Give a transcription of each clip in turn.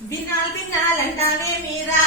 బినాల్ బినాల్ అంటావే మీరా?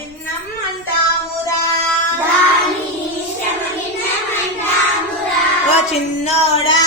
భిన్నం అంటామురా చిన్నోడా.